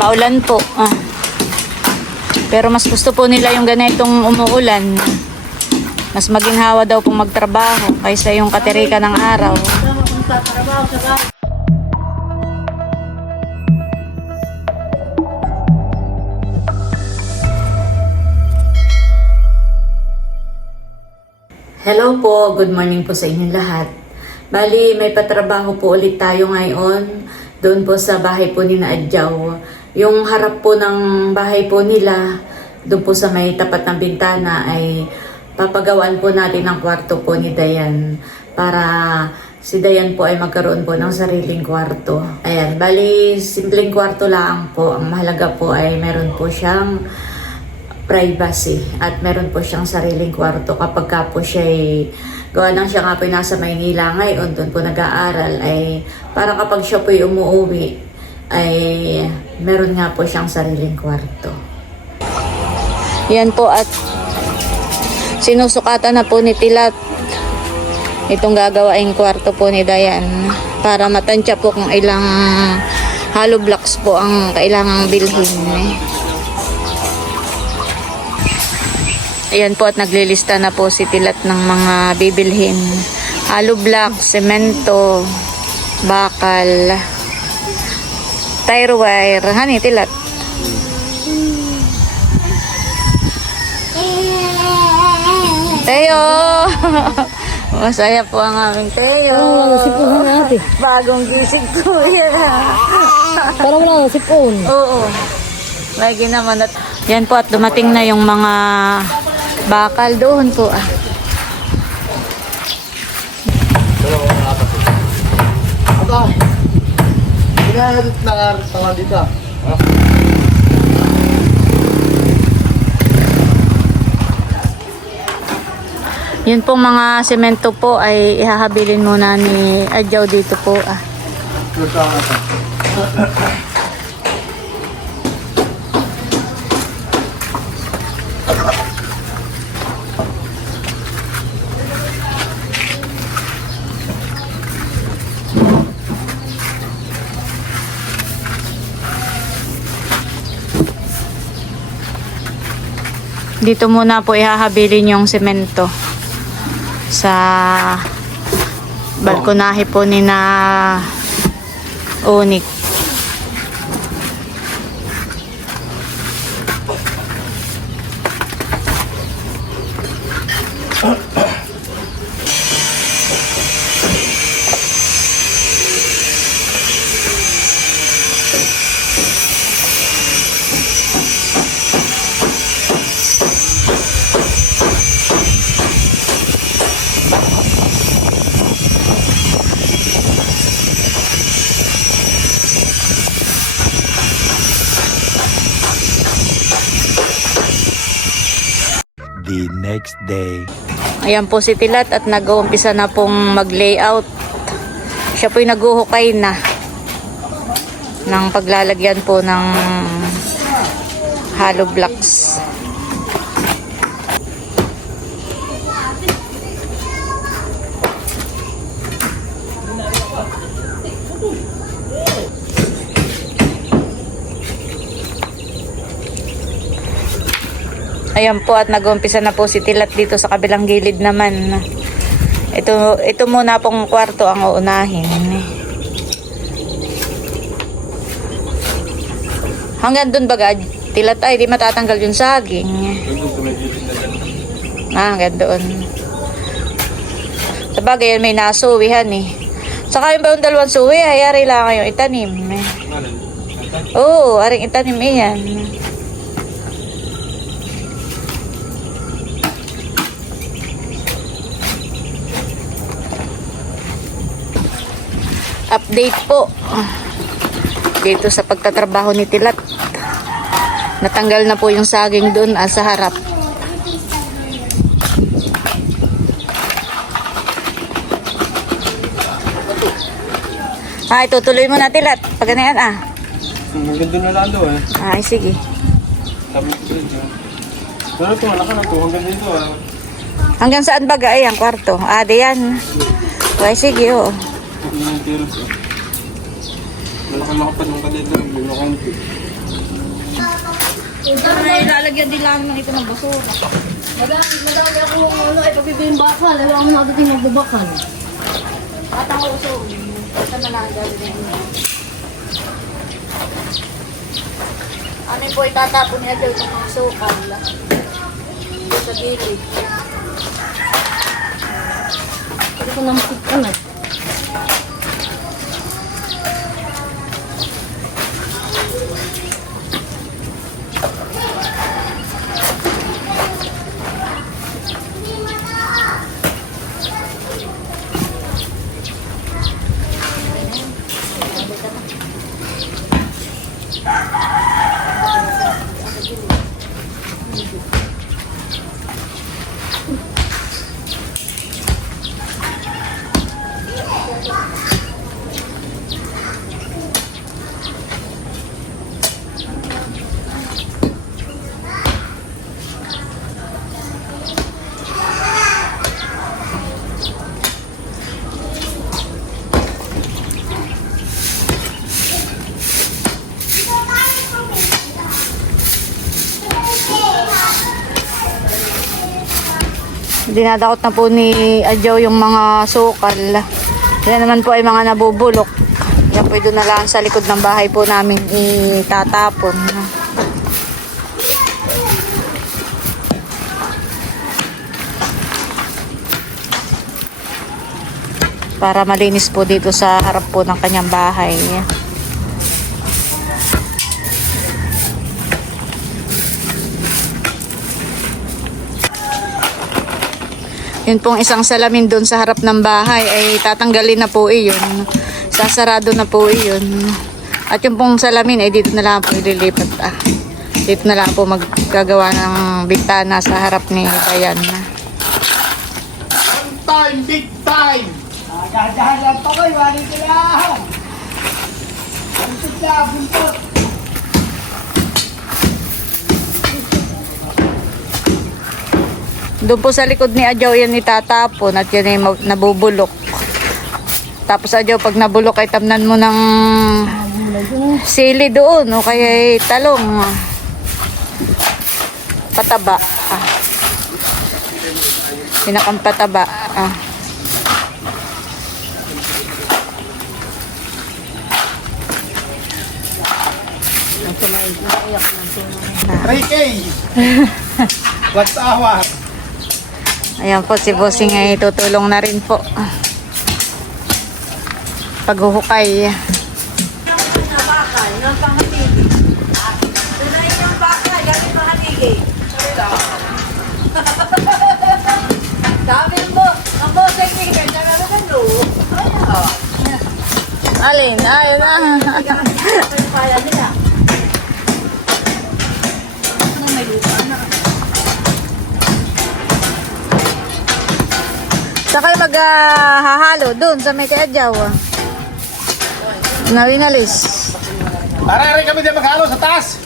Maulan po. Ah. Pero mas gusto po nila yung ganitong umuulan. Mas maginhawa daw pong magtrabaho kaysa yung katirika ng araw. Hello po, good morning po sa inyong lahat. Bali, may patrabaho po ulit tayo ngayon doon po sa bahay po ni na Adjaw. Yung harap po ng bahay po nila, doon po sa may tapat ng bintana ay papagawaan po natin ang kwarto po ni Dayan para si Dayan po ay magkaroon po ng sariling kwarto. Ayan, bali, simpleng kwarto lang po. Ang mahalaga po ay meron po siyang privacy at meron po siyang sariling kwarto kapag ka po siya ay gawa lang siya nga po nasa Maynila ngayon doon po nag-aaral ay parang kapag siya po ay umuwi ay meron nga po siyang sariling kwarto. Yan po at sinusukatan na po ni Tilat itong gagawaing kwarto po ni Dayan para matansya po kung ilang hollow blocks po ang kailangang bilhin. Ayan po at naglilista na po si Tilat ng mga bibilhin. Hollow block, semento, bakal, tire wire. Hani, Tilat? Teo! Masaya po ang aming Teo. Parang wala sipon na ate. Bagong gising ko yan. Parang wala sipon. Oo. Lagi naman at yan po at dumating na yung mga bakal doon po ah. Aba, Hinahanap na nga dito. ah. Yun pong mga semento po ay ihahabilin muna ni Adjaw dito po ah. Dito muna po ihahabilin yung semento sa balkonahe po ni na Onik. Day. Ayan po si Tilat at nag-uumpisa na pong mag-layout. Siya po'y naghuhukay na ng paglalagyan po ng hollow blocks. Ayan po at nag-umpisa na po si Tilat dito sa kabilang gilid naman. Ito, ito muna pong kwarto ang uunahin. Hanggang dun baga, Tilat ay di matatanggal yung saging. Ah, hanggang doon. Sa bagay, may nasuwihan eh. Saka yung ba yung dalawang suwi, ay ari lang kayong itanim. Oo, aring itanim iyan. Update po. Dito sa pagtatrabaho ni Tilat. Natanggal na po yung saging doon ah, sa harap. Ah itutuloy mo na Tilat. Pag ganyan ah. Ang ganda na lang daw eh. ay sige. Sabi ko. Pero ito, malaki na to. Hanggang dito ah. hanggang saan ba ay ang kwarto. Ah diyan ay sige oo Hindi yung tiros eh. Malaki-laki pa nung kadito. Hindi na konti. May lalagyan din lang ng ito ng basura. Madami, madami ako ano, ay pagbibiling bakal. Alam ako nagating magbabakal. At ang uso, ito na lang gagawin mo. Ano po itatapon niya dyan ng mga sukal. Sa gilid. Pwede ko naman ano. Dinadakot na po ni Adjaw yung mga sukal. Yan naman po ay mga nabubulok. Yan po doon na sa likod ng bahay po namin itatapon. Para malinis po dito sa harap po ng kanyang bahay. Yun pong isang salamin doon sa harap ng bahay ay tatanggalin na po iyon. Sasarado na po iyon. At yung pong salamin ay dito na lang po ililipat. Ah. Dito na lang po maggagawa ng bintana sa harap ni Bayan. Time, big time! Agadahan lang pa kayo, wali sila! Buntot na, buntot! Doon po sa likod ni Adjaw yan itatapon at yan ay nabubulok. Tapos Adjaw pag nabulok ay tamnan mo ng sili doon o kaya ay talong. Pataba. Ah. Pinakang pataba. Ah. Ricky! What's our? Ayan po si Bossing ay tutulong na rin po. Paghuhukay. Alin? Ayun na. Saka kayo maghahalo doon sa may kaadyaw. Nawinalis. Para rin kami din maghalo sa taas!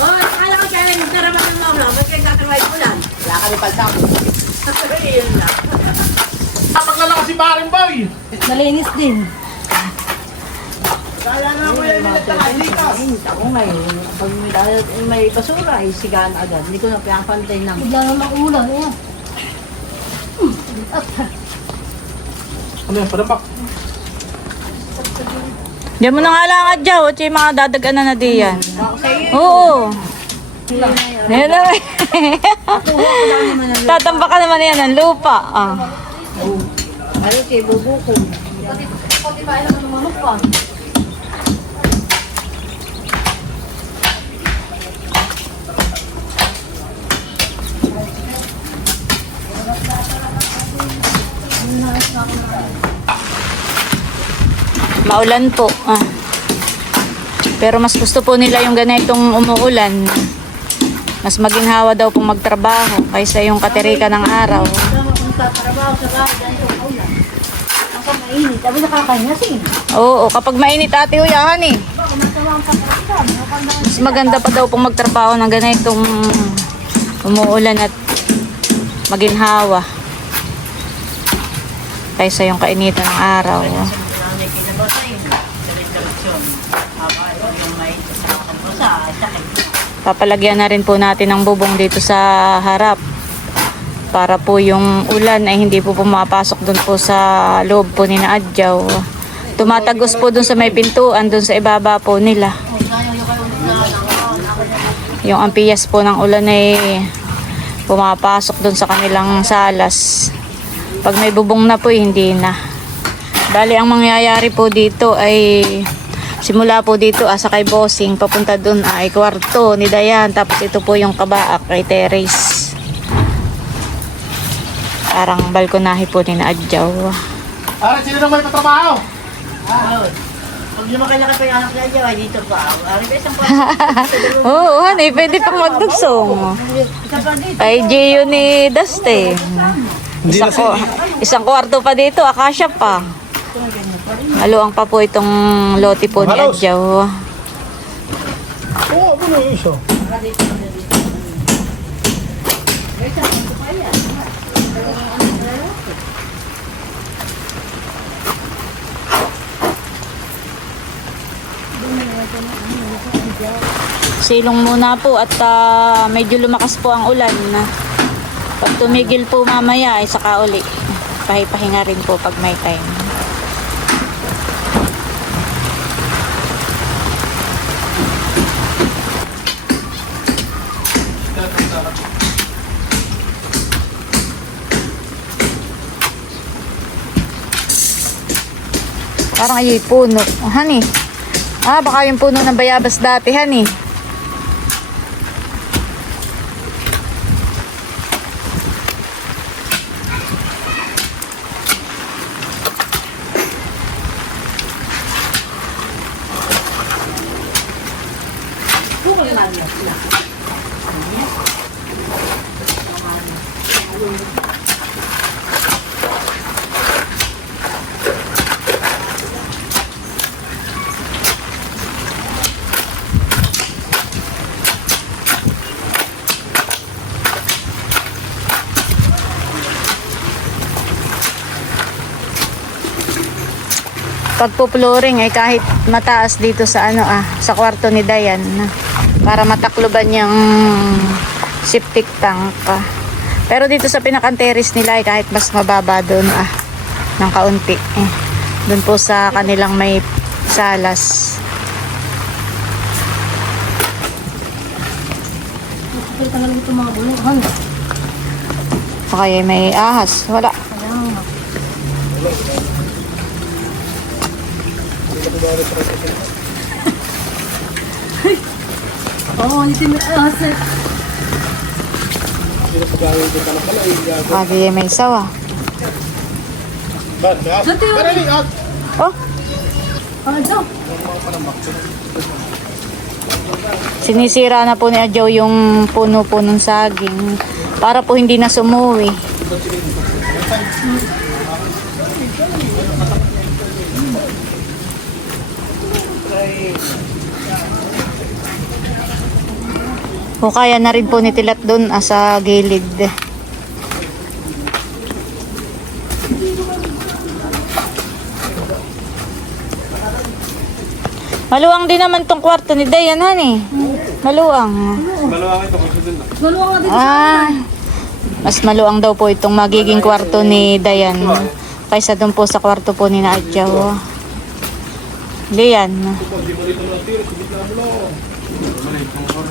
Oh, akala ko kaya nagdaraman ng mga ulam. Ba't kayo tatrabahin mo lang? Wala kami palsam. Yun lang. Paglalakas si Baring Boy! Nalinis din. Kaya na mo yan nilatala, likas! Ako ngayon, pag may, dahil may basura, ay sigaan agad. Hindi ko na pinapantay ng... Bigla naman ulan. Ayan. Ano yan, padambak? Diyan mo na nga lang adyaw. At yung mga dadagan na na diyan. Oo. Yan na. Tatamba ka naman yan ng lupa. Ah. Ano kay bubukong. Pati pa ilang ng manok pa. Maulan po. Ah. Pero mas gusto po nila yung ganitong umuulan. Mas maginhawa daw pong magtrabaho kaysa yung katirika ng araw. Oo, kapag mainit ate uyahan eh. Mas maganda pa daw pong magtrabaho ng ganitong umuulan at maginhawa. Kaysa yung kainitan ng araw. Papalagyan na rin po natin ng bubong dito sa harap para po yung ulan ay hindi po pumapasok doon po sa loob po ni na Adjaw. Tumatagos po doon sa may pintuan, doon sa ibaba po nila. Yung ampiyas po ng ulan ay pumapasok doon sa kanilang salas. Pag may bubong na po, hindi na. Bali, ang mangyayari po dito ay simula po dito asa kay Bossing, papunta doon ay kwarto ni Dayan. Tapos ito po yung kabaak kay Teres. Parang balkonahe po ni na Adjaw. Ara, sino nang may patrabaho? Ah, Pag lumakilaki pa yung anak dyan, ay dito pa. Ari ba isang pa? Oo, oh, honey, pwede pang magdugsong. Kay Gio ni Dusty. Isang, ko, isang kwarto pa dito, akasya pa. Maluang pa po itong lote po ni Adjaw. Oo, ano yung isa? Silong muna po at ah, medyo lumakas po ang ulan. Pag tumigil po mamaya ay saka uli. Pahipahinga rin po pag may time. Parang ayoy puno. Oh, honey. Ah, baka yung puno ng bayabas dati, honey. Pag po flooring ay kahit mataas dito sa ano ah sa kwarto ni Dayan para matakloban yung septic tank ah. pero dito sa pinakanteris nila ay kahit mas mababa doon ah ng kaunti eh. doon po sa kanilang may salas Kaya talaga ito mga buluhan. o kaya may ahas wala Oh, itim na asa. kaya may sawa ah. oh sinisira na po ni Adjaw yung puno po ng saging para po hindi na sumuwi O kaya na rin po ni Tilat doon ah, sa gilid. Maluwang din naman tong kwarto ni Dayan, honey. Maluwang. Maluwang ito kasi dun. ah. Maluwang nga dito. Ah, mas maluwang daw po itong magiging kwarto ni Dayan kaysa doon po sa kwarto po ni Naadjaw. Dayan. Mali,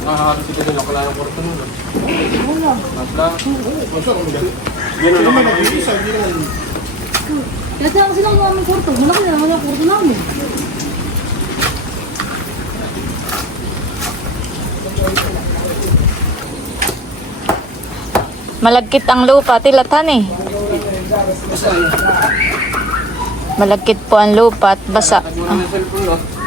kung kakaharap si Kuya, wala yung kwarto nun. ah. Wala. Ganun naman ako yung isa, hindi naman. Kaya sila sila ang aming kwarto. Malaki na naman ang kwarto namin. Malagkit ang lupa, tilatan eh. Malagkit po ang lupa at basa. Ano ah?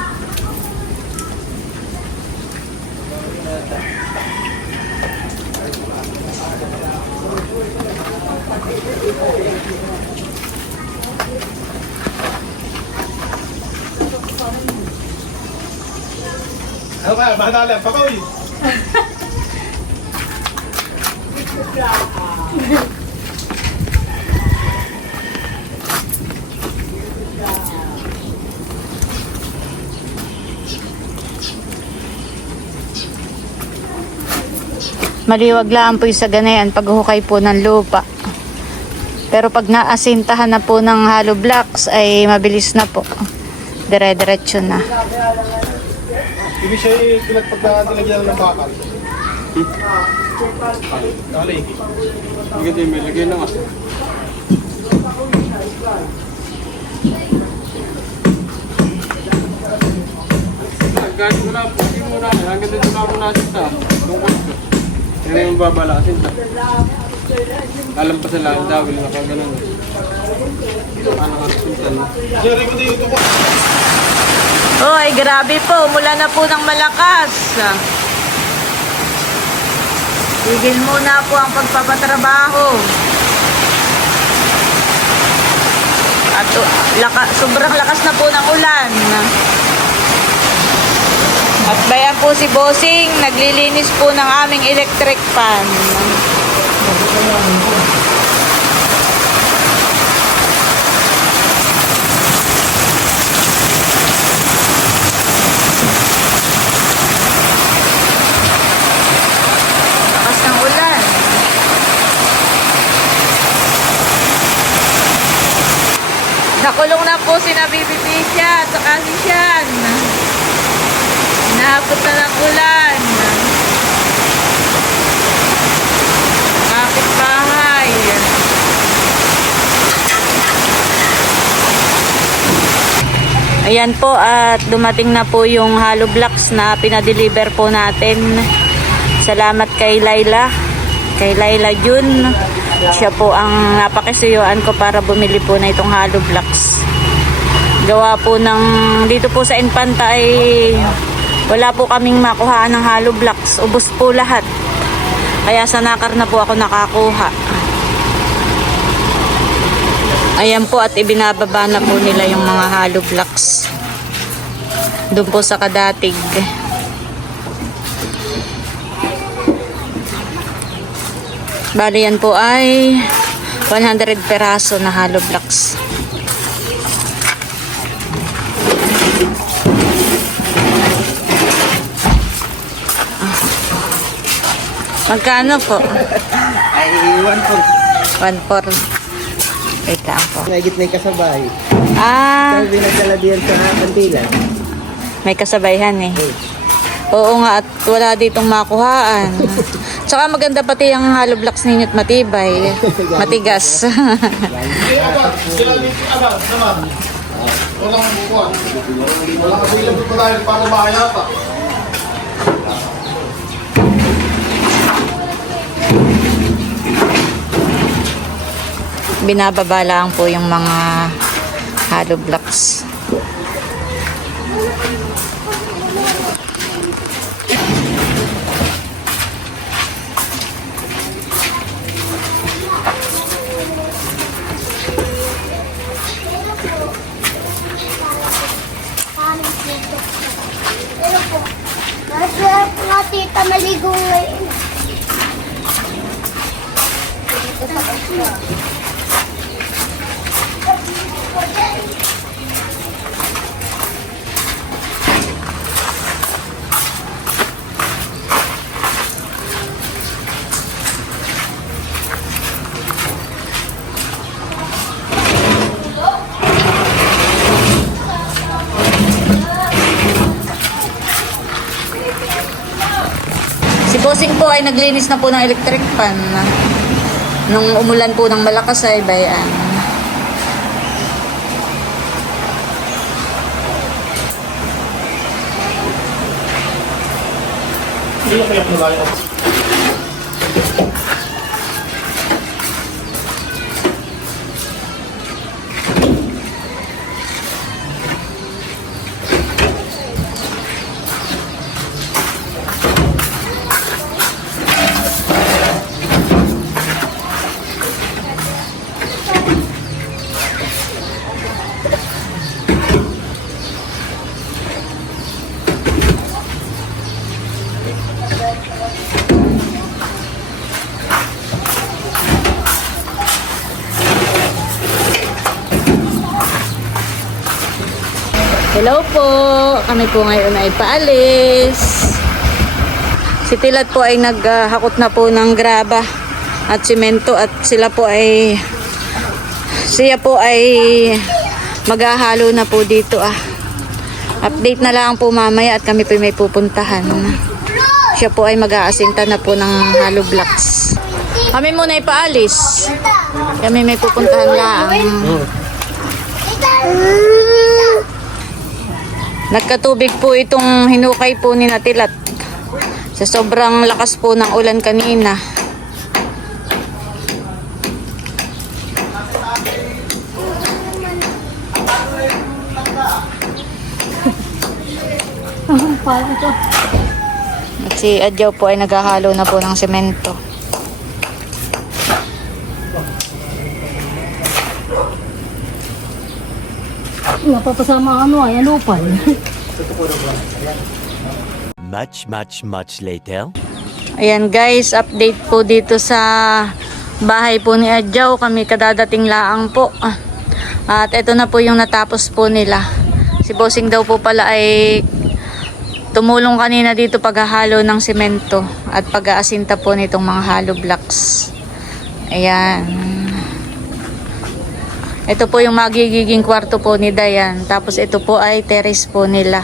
Adala, pakoy! Maliwag lang po yung sa ganayan paghukay po ng lupa. Pero pag naasintahan na po ng hollow blocks ay mabilis na po. Dire-diretso na. Ibig siya pinagpagdadalagyan ng bakal. Dali. Hindi din, may lagay na nga. Gano'n mo na, puti mo na. Hanggang dito na ako natin sa tungkol ko. Yan yung babalasin sa. Alam pa sa lahat dahil nakaganon. Ano nga sultan. Jerry ko dito po. Oy, grabe po. Mula na po ng malakas. Tigil muna po ang pagpapatrabaho. At uh, laka, sobrang lakas na po ng ulan. At bayan po si Bossing, naglilinis po ng aming electric fan. Lakas ng ulan. Nakulong na po si Nabibi Tisha at saka si Sian. Naabot na ng ulan. Kapit bahay. Ayan po at dumating na po yung hollow blocks na pinadeliver po natin. Salamat kay Laila. Kay Laila Jun. Siya po ang napakisuyuan ko para bumili po na itong hollow blocks. Gawa po ng dito po sa Infanta ay wala po kaming makuhaan ng hollow blocks. Ubus po lahat. Kaya sa nakar na po ako nakakuha. Ayan po at ibinababa na po nila yung mga hollow blocks. Doon po sa Kadatig. Bali yan po ay 100 peraso na hollow blocks. Magkano po? Ay, iwan po. 1 Wait lang po. Nagit na kasabay. Ah, Sabi nagdala diyan sa kandila. may kasabayhan eh. Oo nga, at wala ditong makuhaan. Tsaka maganda pati ang hollow blocks ninyo at matibay. Matigas. Walang bukuan. Walang available pa tayo para makayata. Binababa lang po yung mga hollow blocks. Nasa nga tita maligo ngayon. Si Bossing ay naglinis na po ng electric fan. Nung umulan po ng malakas ay bayan. Hindi na kayak Hello po! Kami po ngayon ay paalis. Si Tilat po ay naghakot na po ng graba at simento at sila po ay siya po ay maghahalo na po dito ah. Update na lang po mamaya at kami po may pupuntahan. Siya po ay mag-aasinta na po ng hollow blocks. Kami muna ipaalis. Kami may pupuntahan lang. Nagkatubig po itong hinukay po ni Natilat. Sa sobrang lakas po ng ulan kanina. At si Adjaw po ay naghahalo na po ng semento. Napapasama ano ay alupal. Much, much, much later. Ayan guys, update po dito sa bahay po ni Adjaw. Kami kadadating laang po. At ito na po yung natapos po nila. Si Bossing daw po pala ay tumulong kanina dito paghahalo ng semento at pag-aasinta po nitong mga hollow blocks. Ayan. Ito po yung magigiging kwarto po ni Dayan. Tapos ito po ay terrace po nila.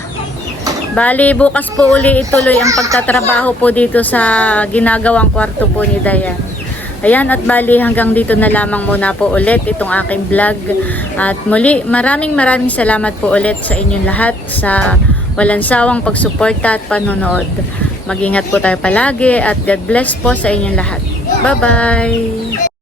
Bali, bukas po uli ituloy ang pagtatrabaho po dito sa ginagawang kwarto po ni Dayan. Ayan at bali hanggang dito na lamang muna po ulit itong aking vlog. At muli maraming maraming salamat po ulit sa inyong lahat sa walang sawang pagsuporta at panonood. Mag-ingat po tayo palagi at God bless po sa inyong lahat. Bye-bye!